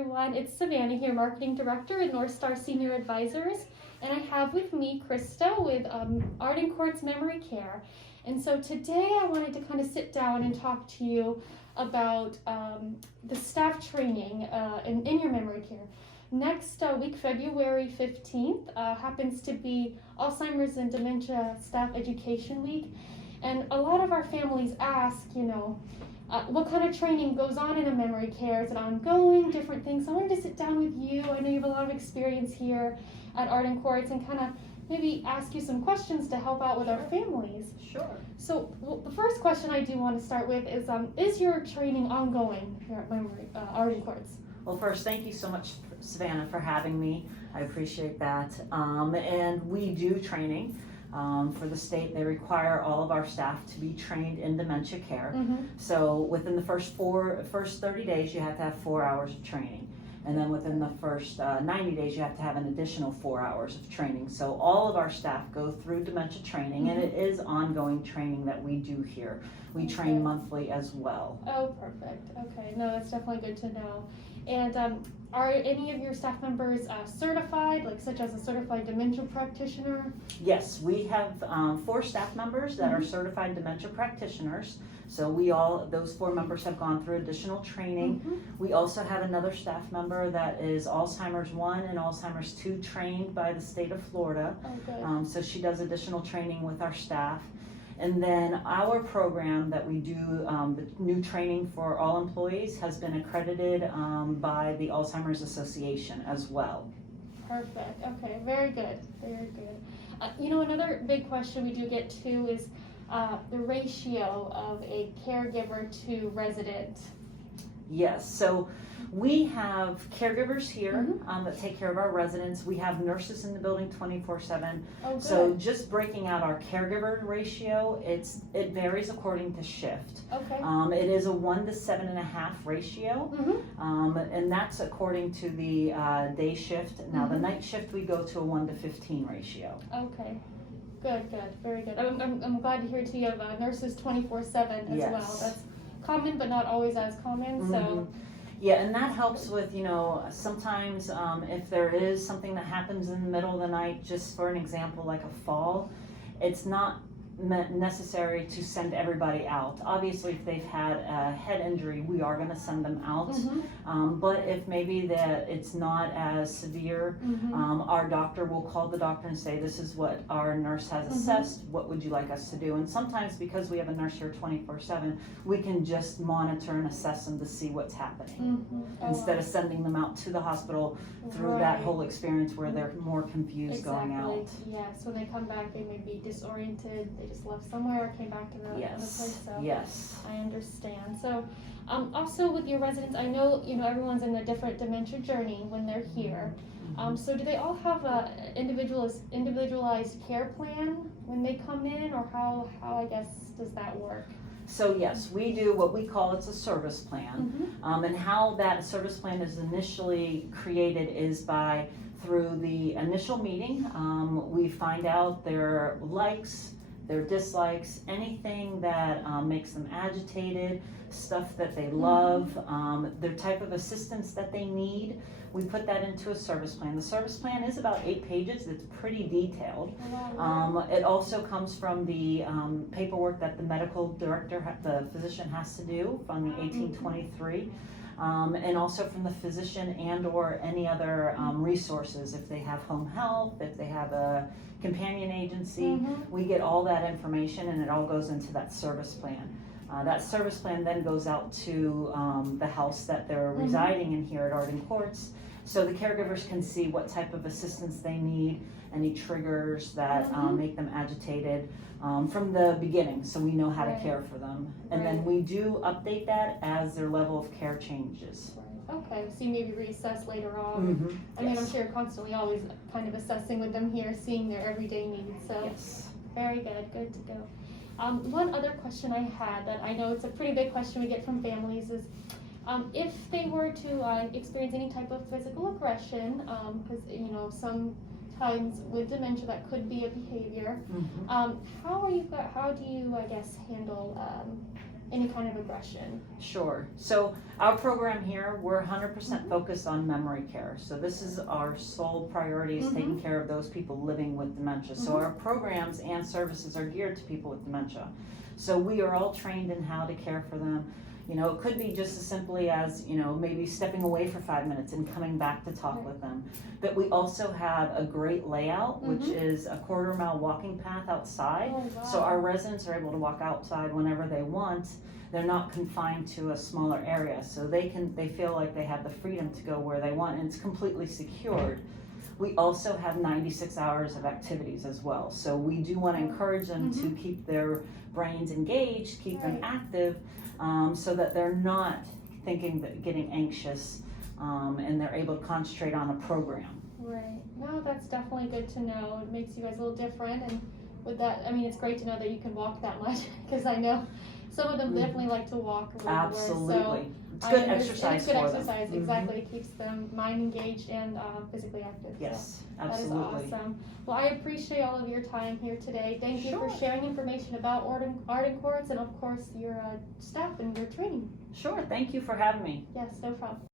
everyone. It's Savanna here, Marketing Director at North Star Senior Advisors. And I have with me Christa with Arden Courts Memory Care. And so today I wanted to kind of sit down and talk to you about the staff training in your memory care. Next week, February 15th, happens to be Alzheimer's and Dementia Staff Education Week. And a lot of our families ask, what kind of training goes on in a memory care? Is it ongoing, different things? So I wanted to sit down with you. I know you have a lot of experience here at Arden Courts and kind of maybe ask you some questions to help out with our families. Sure. So the first question I do want to start with is your training ongoing here at Arden Courts? Well, first, thank you so much, Savanna, for having me. I appreciate that. And we do training. For the state, they require all of our staff to be trained in dementia care. Mm-hmm. So within the first 30 days, you have to have 4 hours of training. And then within the first 90 days, you have to have an additional 4 hours of training. So all of our staff go through dementia training, and it is ongoing training that we do here. We train monthly as well. Oh, perfect. Okay, no, that's definitely good to know. And are any of your staff members certified, like such as a certified dementia practitioner? Yes, we have 4 staff members that are certified dementia practitioners. So those 4 members have gone through additional training. We also have another staff member that is Alzheimer's 1 and Alzheimer's 2 trained by the state of Florida. Oh, good. So she does additional training with our staff. And then our program that we do, the new training for all employees, has been accredited by the Alzheimer's Association as well. Perfect. Okay, very good. Very good. Another big question we do get too is the ratio of a caregiver to resident. Yes, so we have caregivers here that take care of our residents. We have nurses in the building 24/7. Oh, good. So just breaking out our caregiver ratio, it varies according to shift. Okay. It is a 1 to 7.5 ratio, and that's according to the day shift. Now the night shift, we go to a 1 to 15 ratio. Okay. Good, very good. I'm glad to hear too you have nurses 24/7 as well. That's common, but not always as common. So. Yeah, and that helps with, sometimes if there is something that happens in the middle of the night, just for an example, like a fall, it's not necessary to send everybody out. Obviously, if they've had a head injury, we are going to send them out. But if maybe that it's not as severe, our doctor will call the doctor and say, this is what our nurse has assessed, what would you like us to do? And sometimes because we have a nurse here 24/7, we can just monitor and assess them to see what's happening. Instead of sending them out to the hospital through that whole experience where they're more confused going out. Yes, when they come back they may be disoriented, they just left somewhere or came back to the place. So Yes. I understand. So also with your residents, I know everyone's in a different dementia journey when they're here. So do they all have a individualized care plan when they come in, or how I guess does that work? So yes, we do what we call a service plan, and how that service plan is initially created is through the initial meeting. We find out their likes, their dislikes, anything that makes them agitated, stuff that they love, their type of assistance that they need. We put that into a service plan. The service plan is about 8 pages. It's pretty detailed. It also comes from the paperwork that the medical director, the physician, has to do from the 1823. And also from the physician and or any other resources. If they have home health, if they have a companion agency, we get all that information and it all goes into that service plan. That service plan then goes out to the house that they're residing in here at Arden Courts, so the caregivers can see what type of assistance they need, any triggers that make them agitated from the beginning, so we know how to care for them. And then we do update that as their level of care changes. Okay, so you maybe reassess later on. I mean, I'm sure you're constantly always kind of assessing with them here, seeing their everyday needs. So very good to go. One other question I had that I know it's a pretty big question we get from families is if they were to experience any type of physical aggression, because sometimes with dementia that could be a behavior. How do you, I guess, handle any kind of aggression. Sure. So our program here, we're 100% focused on memory care. So this is our sole priority, is taking care of those people living with dementia. So our programs and services are geared to people with dementia. So we are all trained in how to care for them. You know, it could be just as simply as, you know, maybe stepping away for 5 minutes and coming back to talk with them. But we also have a great layout, which is a 1/4 mile walking path outside. Oh, wow. So our residents are able to walk outside whenever they want. They're not confined to a smaller area, so they feel like they have the freedom to go where they want, and it's completely secured. We also have 96 hours of activities as well, so we do want to encourage them to keep their brains engaged, keep them active, so that they're not thinking that getting anxious, and they're able to concentrate on a program. Right. No, that's definitely good to know. It makes you guys a little different, and with that, I mean, it's great to know that you can walk that much, because I know some of them definitely like to walk a little more. Absolutely. It's good exercise for them. It's good exercise, exactly. It keeps them mind engaged and physically active. Yes, so absolutely. That is awesome. Well, I appreciate all of your time here today. Thank you for sharing information about Arden Courts and, of course, your staff and your training. Sure, thank you for having me. Yes, no problem.